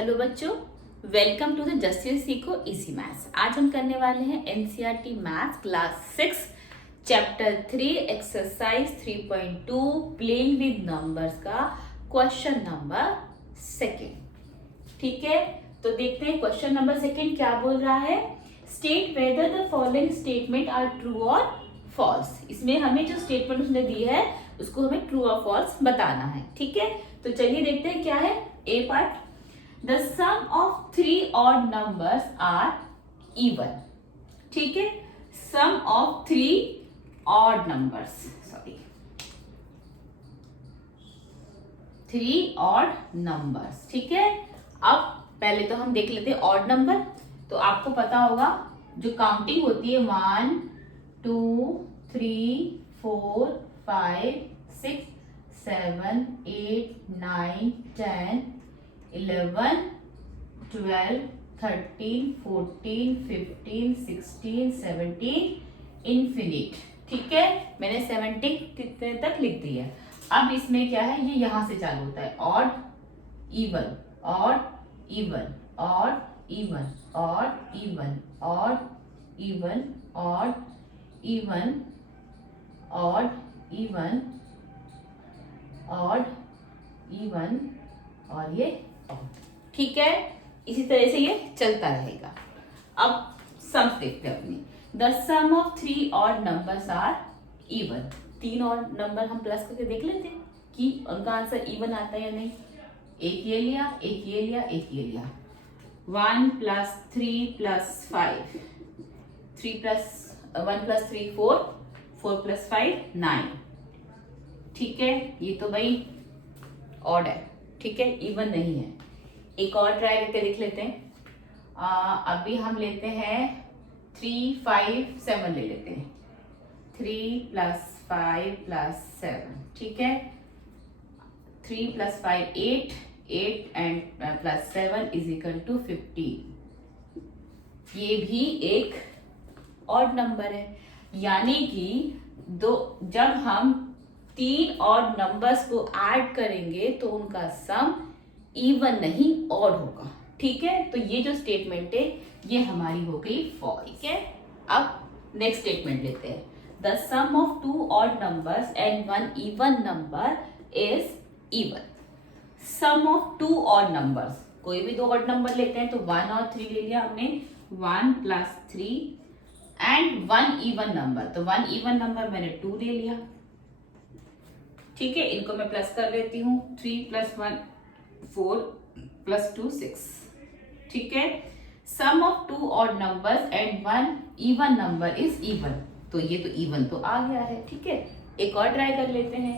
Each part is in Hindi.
हेलो बच्चों, वेलकम टू द जस्टिस सीखो इजी मैथ्स। आज हम करने वाले हैं NCERT maths class 6 chapter 3 exercise 3.2 playing with numbers का क्वेश्चन नंबर 2। ठीक है, तो देखते हैं क्वेश्चन नंबर 2 क्या बोल रहा है। State whether the following statement are true और फॉल्स। इसमें हमें जो स्टेटमेंट उसने दी है उसको हमें ट्रू और फॉल्स बताना है। ठीक है, तो चलिए देखते हैं क्या है। A part, the sum of 3 odd numbers are even. ठीक है, sum of 3 odd numbers, sorry 3 odd numbers. ठीक है, अब पहले तो हम देख लेते हैं ऑड नंबर। तो आपको पता होगा जो काउंटिंग होती है 1 2 3 4 5 6 7 8 9 10 11 12 13 14 15 16 17 इन्फिनिट। ठीक है, मैंने 70 कितने तक लिख दिया। अब इसमें क्या है, ये यहां से चालू होता है odd even odd even odd even odd even odd even odd even odd even odd even और ये ऑड। ठीक है, इसी तरह से ये चलता रहेगा। अब सम्स देखते हैं अपनी। The sum of 3 odd numbers are even. 3 odd number हम प्लस करके देख लेते हैं कि उनका आंसर इवन आता है या नहीं। एक ये लिया, एक ये लिया, एक ये लिया। 1 + 3 + 5, 3 + 1 + 3 4, 4 + 5 9। ठीक है, ये तो भाई ऑड है। ठीक है, इवन नहीं है। एक और ट्राई करके देख लेते हैं। अभी हम लेते हैं 3 5 7 ले लेते हैं। 3 + 5 + 7। ठीक है, 3 + 5 8, 8 एंड +7 = 15। ये भी एक ऑड नंबर है, यानी कि जब हम 3 ऑड नंबर्स को ऐड करेंगे तो उनका सम इवन नहीं ऑड होगा। ठीक है, तो ये जो स्टेटमेंट है ये हमारी हो गई फॉल्स। ठीक है, अब नेक्स्ट स्टेटमेंट लेते हैं। The sum of 2 odd numbers and 1 even number is even. Sum of 2 odd numbers, कोई भी 2 ऑड नंबर लेते हैं तो 1 और 3 ले लिया हमने। 1 + 3 एंड 1 इवन नंबर, तो 1 इवन नंबर मैंने 2 ले लिया। ठीक है, इनको मैं प्लस कर लेती हूँ। 3 + 1 4 + 2 6। ठीक है, sum of 2 odd numbers and 1 even number is even. तो ये तो इवन तो आ गया है। ठीक है, एक और ट्राई कर लेते हैं।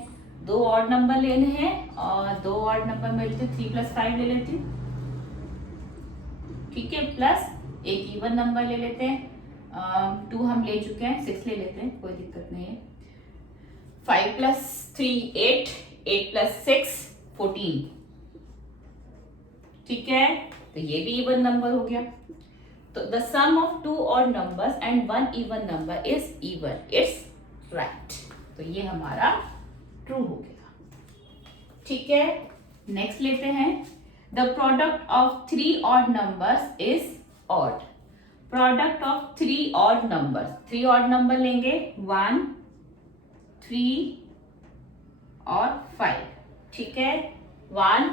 2 ऑड नंबर लेने हैं और 2 ऑड नंबर में लेती हूँ। 3 + 5 ले लेती हूँ। ठीक है, प्लस एक इवन नंबर ले लेते हैं। 2 हम ले चुके हैं, 6 ले लेते हैं, कोई दिक्कत नहीं है। 5 + 3 8, 8 + 6 14। ठीक है, तो ये भी इवन नंबर हो गया। तो the sum of 2 odd numbers and 1 even number is even, it's right. तो ये हमारा ट्रू हो गया। ठीक है, नेक्स्ट लेते हैं। The product of 3 odd numbers is odd. Product of 3 odd numbers, 3 odd number लेंगे 1 3 और 5। ठीक है, 1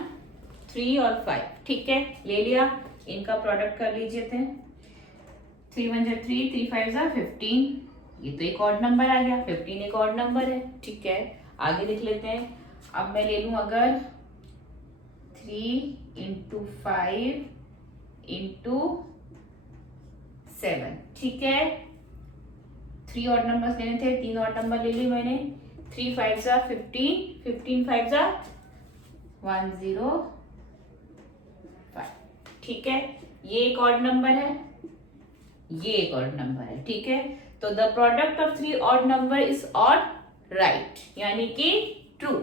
3 और 5। ठीक है, ले लिया। इनका प्रोडक्ट कर लीजिए थे। 3 1 = 3, 3 5 = 15। ये तो एक ऑड नंबर आ गया। 15 एक ऑड नंबर है। ठीक है, आगे देख लेते हैं। अब मैं ले लूं अगर 3 × 5 × 7। ठीक है, 3 ऑड नंबर्स लेने थे, 3 ऑड नंबर ले ली मैंने। 3 5 = 15, 15 5 = 105। ठीक है, ये एक ऑड नंबर है, ये एक ऑड नंबर है। ठीक है, तो the product of 3 odd number is odd, right, यानी कि ट्रू।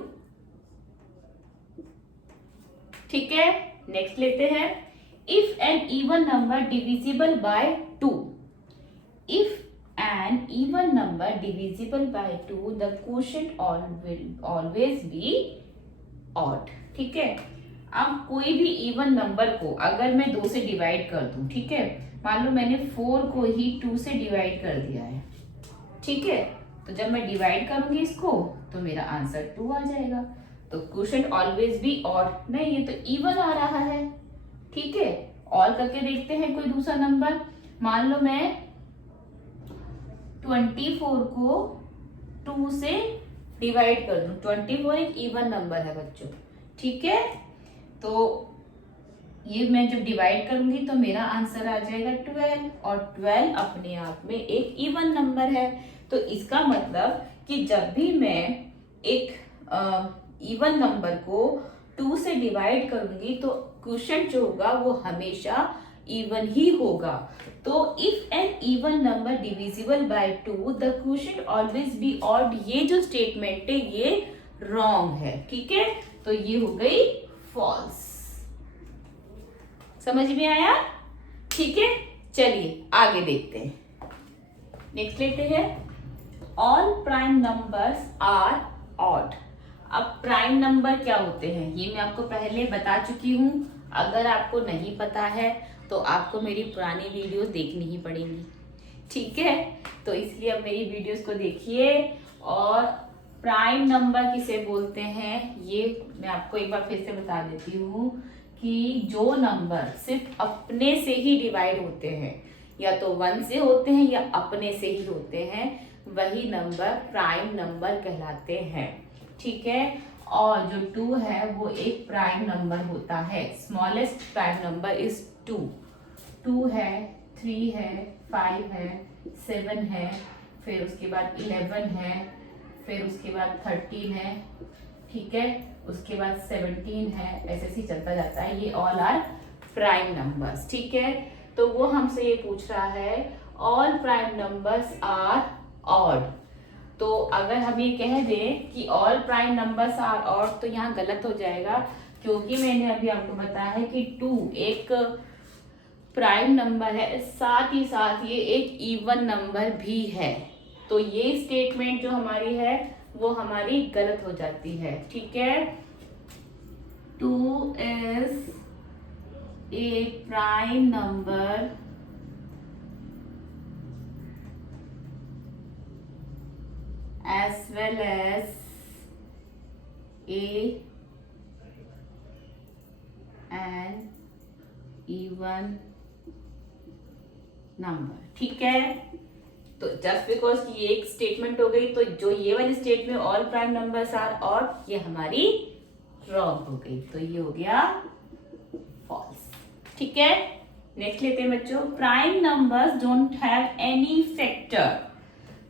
ठीक है, नेक्स्ट लेते हैं। If an even number divisible by 2, if an even number divisible by 2, the quotient will always be odd. ठीक है, अब कोई भी इवन नंबर को अगर मैं 2 से डिवाइड कर दूं, ठीक है, मान लो मैंने 4 को ही 2 से डिवाइड कर दिया है, ठीक है, तो जब मैं डिवाइड करूंगी इसको तो मेरा आंसर 2 आ जाएगा। तो क्वोशिएंट ऑलवेज बी ऑड, नहीं ये तो इवन आ रहा है, ठीक है। और करके देखते हैं कोई दूसरा नंबर, मान लो मैं 24 को 2 से डिवाइड कर दूं, 24 एक इवन नंबर है बच्चों, ठीक है, तो ये मैं जब डिवाइड करूंगी तो मेरा आंसर आ जाएगा 12, और 12 अपने आप में एक इवन नंबर है। तो इसका मतलब कि जब भी मैं एक इवन नंबर को 2 से डिवाइड करूंगी तो क्वोशिएंट जो होगा वो हमेशा इवन ही होगा। तो if an even number divisible by 2 the quotient always be odd, ये जो स्टेटमेंट है ये रॉन्ग है, ठीक है, तो ये हो गई फॉल्स। समझ में आया? ठीक है, चलिए आगे देखते हैं। नेक्स्ट लेते हैं, all prime numbers are odd. अब प्राइम नंबर क्या होते हैं ये मैं आपको पहले बता चुकी हूं, अगर आपको नहीं पता है तो आपको मेरी पुरानी वीडियोस देखनी ही पड़ेंगी, ठीक है, तो इसलिए अब मेरी वीडियोस को देखिए। और प्राइम नंबर किसे बोलते हैं ये मैं आपको एक बार फिर से बता देती हूँ कि जो नंबर सिर्फ अपने से ही डिवाइड होते हैं, या तो 1 से होते हैं या अपने से ही होते हैं, वही नंबर प्राइम नंबर कहलाते हैं, ठीक है। और जो 2 है वो एक प्राइम नंबर होता है, स्मॉलेस्ट प्राइम नंबर इज 2। 2 है, 3 है, 5 है, 7 है, फिर उसके बाद 11 है, फिर उसके बाद 13 है, ठीक है, उसके बाद 17 है, ऐसे ही चलता जाता है, ये ऑल आर प्राइम नंबर्स, ठीक है। तो वो हमसे ये पूछ रहा है all prime numbers are odd, तो अगर हम ये कह दें कि all prime numbers are odd तो यहाँ गलत हो जाएगा, क्योंकि मैंने अभी आपको बताया है कि 2 एक प्राइम नंबर है, साथ ही साथ ये एक इवन नंबर भी है, तो ये स्टेटमेंट जो हमारी है वो हमारी गलत हो जाती है, ठीक है। 2 is a prime number as well as an even number, ठीक है। तो जस्ट बिकॉज कि ये एक स्टेटमेंट हो गई, तो जो ये वाली statement all prime numbers are odd, ये हमारी रॉन्ग हो गई, तो ये हो गया फॉल्स, ठीक है। नेक्स्ट लेते हैं बच्चों, prime numbers don't have any factor.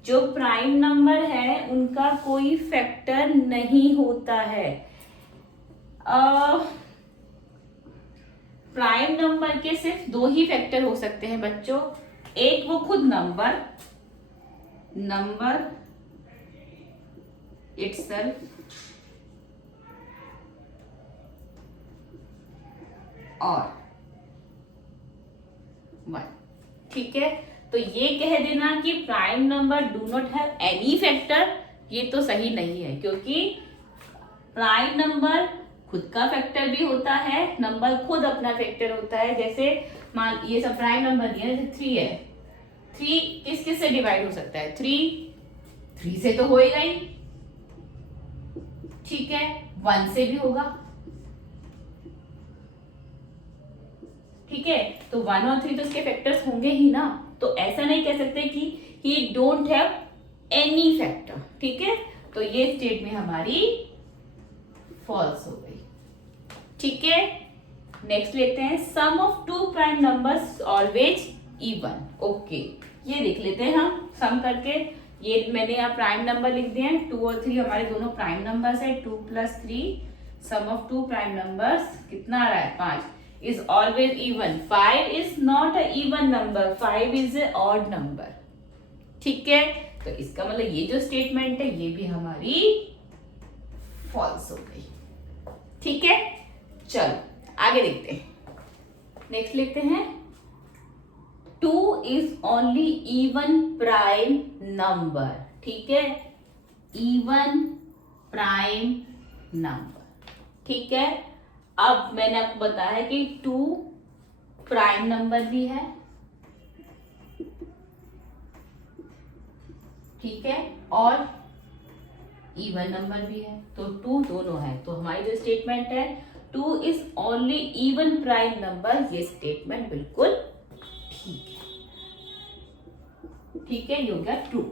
जो प्राइम नंबर है उनका कोई फैक्टर नहीं होता है। प्राइम नंबर के सिर्फ 2 ही फैक्टर हो सकते हैं बच्चों, एक वो खुद नंबर इटसेल्फ, और 1, ठीक है। तो ये कह देना कि prime number do not have any factor, ये तो सही नहीं है, क्योंकि प्राइम नंबर खुद का फैक्टर भी होता है, नंबर खुद अपना फैक्टर होता है। जैसे मान ये सब प्राइम नंबर दिया, जैसे 3 है, 3 किस किस से डिवाइड हो सकता है, 3 से तो होएगा ही, ठीक है, 1 से भी होगा, ठीक है, तो 1 और 3 तो इसके फैक्टर्स होंगे ही ना, तो ऐसा नहीं कह सकते कि ही डोंट हैव एनी फैक्टर, ठीक है, तो ये स्टेटमेंट हमारी फॉल्स हो गई, ठीक है। नेक्स्ट लेते हैं, sum of 2 prime numbers always even. Okay, ये देख लेते हैं हम सम करके, ये मैंने यहाँ प्राइम नंबर लिख दिए हैं, 2 और 3 हमारे दोनों प्राइम नंबर्स है, 2 + 3, सम ऑफ 2 प्राइम नंबर्स कितना आ रहा है, 5, is always even. 5 is not a even number, 5 is a odd number, ठीक है। तो इसका मतलब ये जो स्टेटमेंट है ये भी हमारी फॉल्स हो गई, ठीक है। चलो आगे देखते हैं, नेक्स्ट लेते हैं, 2 is only even prime number, ठीक है, even prime number, ठीक है। अब मैंने आपको बताया है कि 2 प्राइम नंबर भी है, ठीक है, और इवन नंबर भी है, तो 2 दोनों है। तो हमारी जो स्टेटमेंट है 2 is only even prime number, ये स्टेटमेंट बिल्कुल ठीक है। ठीक है, ये हो गया ट्रू।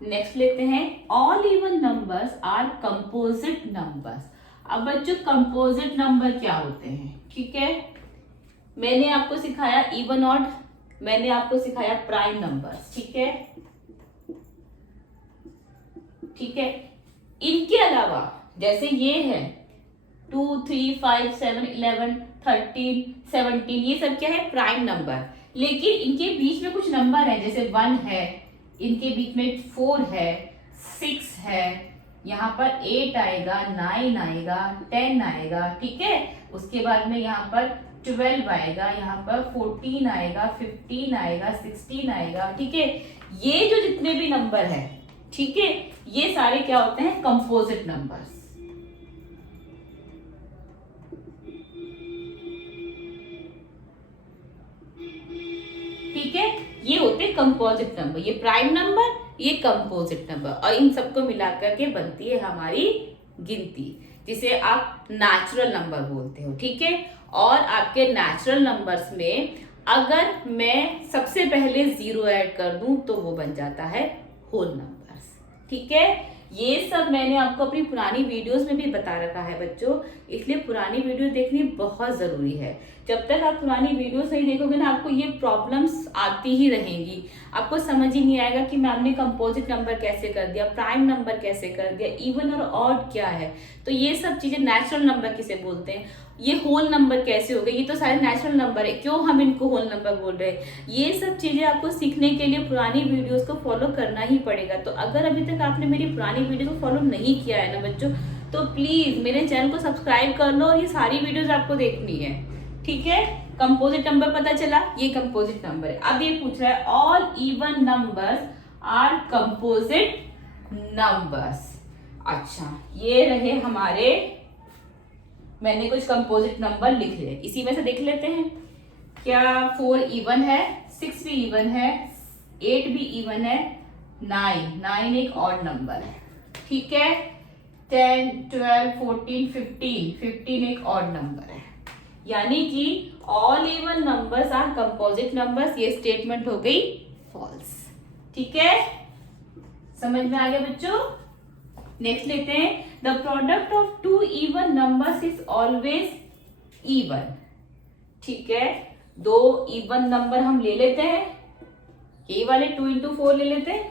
नेक्स्ट लेते हैं, all even numbers are composite numbers. अब बच्चों कंपोजिट नंबर क्या होते हैं? ठीक है, मैंने आपको सिखाया इवन ऑड, मैंने आपको सिखाया प्राइम नंबर्स, ठीक है, ठीक है। इनके अलावा जैसे ये है 2, 3, 5, 7, 11, 13, 17, ये सब क्या है? Prime number. लेकिन इनके बीच में कुछ नंबर है, जैसे 1 है, इनके बीच में 4 है, 6 है, यहाँ पर 8 आएगा, 9 आएगा, 10 आएगा, ठीक है। उसके बाद में यहाँ पर 12 आएगा, यहाँ पर 14 आएगा, 15 आएगा, 16 आएगा, ठीक है। ये जो जितने भी नंबर है, ठीक है, ये सारे क्या होते हैं? Composite numbers. ठीक है, ये होते कंपोजिट नंबर, ये प्राइम नंबर, ये कंपोजिट नंबर, और इन सबको मिलाकर के बनती है हमारी गिनती, जिसे आप नेचुरल नंबर बोलते हो, ठीक है। और आपके नेचुरल नंबर्स में अगर मैं सबसे पहले 0 ऐड कर दूं तो वो बन जाता है होल नंबर्स, ठीक है। ये सब मैंने आपको अपनी पुरानी वीडियोस में भी बता रखा है बच्चों, इसलिए पुरानी वीडियो देखनी बहुत जरूरी है। जब तक आप पुरानी वीडियोस नहीं देखोगे ना, आपको ये प्रॉब्लम्स आती ही रहेंगी, आपको समझ ही नहीं आएगा कि मैम ने कंपोजिट नंबर कैसे कर दिया, प्राइम नंबर कैसे कर दिया, इवन और ऑड क्या है। तो ये सब चीजें नेचुरल नंबर किसे बोलते हैं, ये होल नंबर कैसे हो गए, ये तो सारे नेचुरल नंबर है, क्यों हम इनको होल नंबर बोल रहे हैं। ये सब चीजें आपको सीखने के लिए पुरानी वीडियोस को फॉलो करना ही पड़ेगा। तो अगर अभी तक आपने मेरी पुरानी वीडियो को फॉलो नहीं किया है ना बच्चों, तो प्लीज मेरे चैनल को सब्सक्राइब कर लो, और ये सारी वीडियोस आपको देखनी है, ठीक है। कंपोजिट नंबर पता चला, ये कंपोजिट नंबर है। अब ये पूछ रहा है all even numbers are composite numbers. अच्छा, ये रहे हमारे, मैंने कुछ कंपोजिट नंबर लिख लिए, इसी में से देख लेते हैं। क्या 4 इवन है, 6 भी इवन है, 8 भी इवन है, 9 एक ऑड नंबर है, ठीक है। 10, 12, 14, 15 एक ऑड नंबर है। यानी कि all even numbers are composite numbers, ये स्टेटमेंट हो गई फॉल्स, ठीक है। समझ में आ गया बच्चों? नेक्स्ट लेते हैं, the product of 2 even numbers is always even, ठीक है। 2 इवन नंबर हम ले लेते हैं, ये वाले 2 into 4 ले लेते हैं,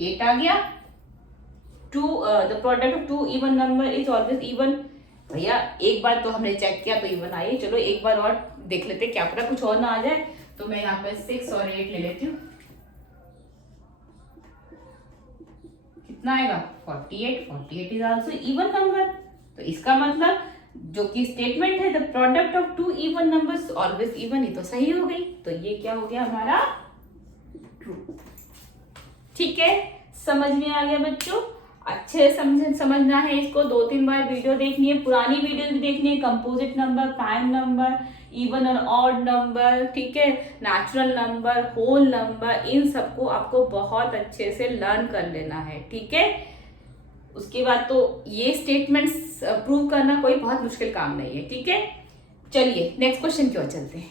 8 आ गया। The product of 2 even number is always even. भैया एक बार तो हमने चेक किया तो इवन आई, चलो एक बार और देख लेते, क्या पता कुछ और ना आ जाए। तो मैं यहाँ पे 6 और 8 ले लेती हूँ, कितना आएगा? 48 इज आल्सो इवन नंबर। तो इसका मतलब जो कि स्टेटमेंट है the product of 2 even numbers always even, ही तो सही हो गई। तो ये क्या हो गया हमारा? ट्रू, ठीक है। समझ में आ गया बच्चों? अच्छे समझना है इसको, 2-3 बार वीडियो देखनी है, पुरानी वीडियो भी देखनी है, composite number, prime number, even और ऑड नंबर, ठीक है, नेचुरल नंबर, होल नंबर, इन सबको आपको बहुत अच्छे से लर्न कर लेना है, ठीक है। उसके बाद तो ये स्टेटमेंट्स प्रूव करना कोई बहुत मुश्किल काम नहीं है, ठीक है। चलिए नेक्स्ट क्वेश्चन की ओर चलते हैं।